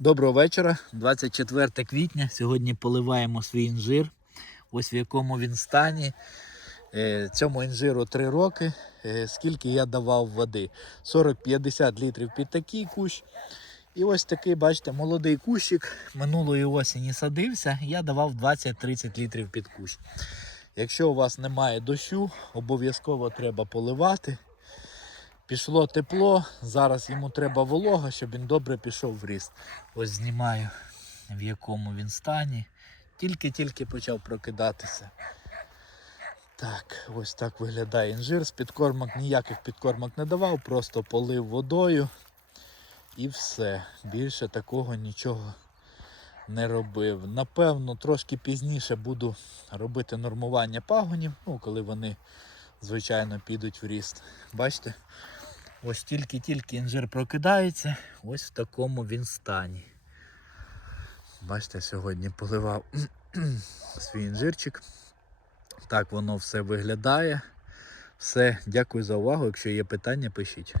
Доброго вечора, 24 квітня. Сьогодні поливаємо свій інжир. Ось в якому він стані. Е, Цьому інжиру 3 роки. Е, Скільки я давав води? 40-50 літрів під такий кущ. І ось такий, бачите, молодий кущик. Минулої осені садився. Я давав 20-30 літрів під кущ. Якщо у вас немає дощу, обов'язково треба поливати. Пішло тепло, зараз йому треба волога, щоб він добре пішов в ріст. Ось знімаю, в якому він стані. Тільки-тільки почав прокидатися. Так, ось так виглядає інжир. З підкормок ніяких підкормок не давав, просто полив водою і все. Більше такого нічого не робив. Напевно, трошки пізніше буду робити нормування пагонів, ну, коли вони, звичайно, підуть в ріст. Бачите? Ось тільки-тільки інжир прокидається, ось в такому він стані. Бачите, сьогодні поливав свій інжирчик. Так воно все виглядає. Все, дякую за увагу. Якщо є питання, пишіть.